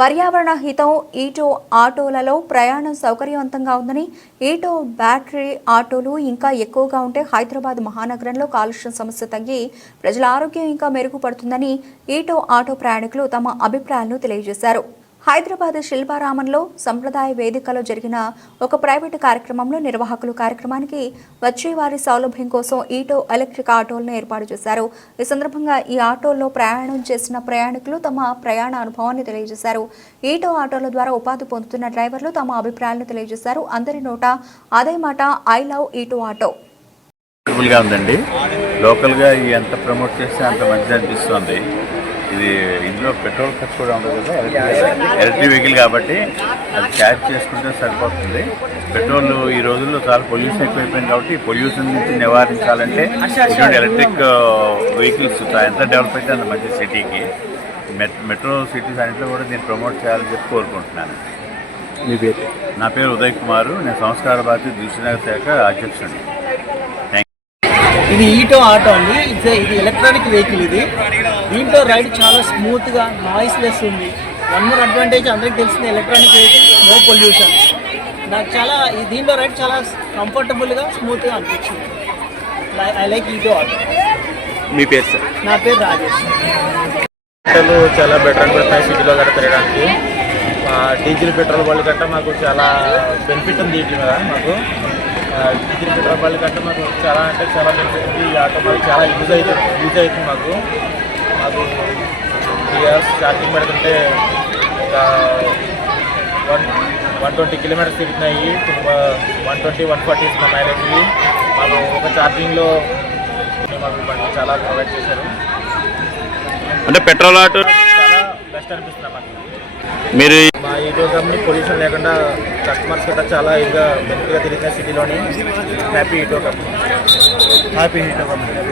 పర్యావరణ హితం ఈటో ఆటోలలో ప్రయాణం సౌకర్యవంతంగా ఉందని ఈటో బ్యాటరీ ఆటోలు ఇంకా ఎక్కువగా ఉంటే హైదరాబాద్ మహానగరంలో కాలుష్యం సమస్య తగ్గి ప్రజల ఆరోగ్యం ఇంకా మెరుగుపడుతుందని ఈటో ఆటో ప్రయాణికులు తమ అభిప్రాయాలను తెలియజేశారు. హైదరాబాద్ శిల్పారామంలో సంప్రదాయ వేదికలో జరిగిన ఒక ప్రైవేటు కార్యక్రమంలో నిర్వాహకులు కార్యక్రమానికి వచ్చే వారి సౌలభ్యం కోసం ఈటో ఎలక్ట్రిక్ ఆటోలను ఏర్పాటు చేశారు. ఈ సందర్భంగా ఈ ఆటోల్లో ప్రయాణం చేసిన ప్రయాణికులు తమ ప్రయాణ అనుభవాన్ని తెలియజేశారు. ఈటో ఆటోల ద్వారా ఉపాధి పొందుతున్న డ్రైవర్లు తమ అభిప్రాయాలను తెలియజేశారు. అందరి నోట అదే మాట ఐ లవ్ ఈటో ఆటో. గా ఉందండి. లోకల్గా ఎంత ప్రమోట్ చేస్తే అంత మంచిది అనిపిస్తుంది. ఇది ఇందులో పెట్రోల్ ఖర్చు కూడా ఉండదు కదా ఎలక్ట్రిక్ ఎలక్ట్రిక్ వెహికల్ కాబట్టి అది క్యాచ్ చేసుకుంటే సరిపోతుంది. పెట్రోల్ ఈ రోజుల్లో చాలా పొల్యూషన్ ఎక్కువైపోయింది కాబట్టి ఈ పొల్యూషన్ నుంచి నివారించాలంటే ఇటువంటి ఎలక్ట్రిక్ వెహికల్స్ ఎంత డెవలప్ అయితే అంత మంచి సిటీకి. మెట్ మెట్రో సిటీస్ అన్నింటిలో కూడా నేను ప్రమోట్ చేయాలని చెప్పి కోరుకుంటున్నాను. మీ పేరు? నా పేరు ఉదయ్ కుమార్. నేను సంస్కార భారతి దిశనగర్ శాఖ అధ్యక్షుడిని. ఇది ఈటో ఆటో అండి. ఇది ఎలక్ట్రానిక్ వెహికల్ ఇది. దీంట్లో రైడ్ చాలా స్మూత్గా నాయిస్ లెస్ ఉంది. వన్ మోర్ అడ్వాంటేజ్ అందరికి తెలిసిన ఎలక్ట్రానిక్ వెహికల్ నో పొల్యూషన్ నాకు చాలా ఈ దీంట్లో రైడ్ చాలా కంఫర్టబుల్గా స్మూత్గా అనిపించింది. ఐ లైక్ ఆటో మీ పేరు సార్ నా పేరు రాజేష్. బట్టలు చాలా బెటర్ అనిపిస్తున్నాయి సిటీలో గట్రా తిరగడానికి. ఆ, డీజిల్ పెట్రోల్ బండ్ల కంటే మాకు చాలా బెనిఫిట్ ఉంది వీటి మీద మాకు. డీజిల్ పెట్రోల్ బండ్ల కంటే మాకు చాలా అంటే చాలా బెనిఫిట్ ఉంది. ఈ ఆటో మాకు చాలా యూజ్ అవుతుంది యూజ్ అవుతుంది మాకు. మాకు త్రీ ఇయర్స్ ఛార్జింగ్ పెడుతుంటే ఒక వన్ వన్ ట్వంటీ కిలోమీటర్స్ తిరుగుతున్నాయి. వన్ ట్వంటీ వన్ ఫార్టీ ఇస్తున్న మైలేజ్ మాకు ఒక ఛార్జింగ్లో మాకు బండి చాలా ప్రొవైడ్ చేశారు. అంటే పెట్రోల్ ఆటో చాలా బెస్ట్ అనిపిస్తుంది మాకు మీరు మా ఈటో కంపెనీ పొల్యూషన్ లేకుండా కస్టమర్స్ కూడా చాలా ఇదిగా బెనిఫిట్గా తిరిగిన సిటీలోని happy ETO company. Happy ETO company.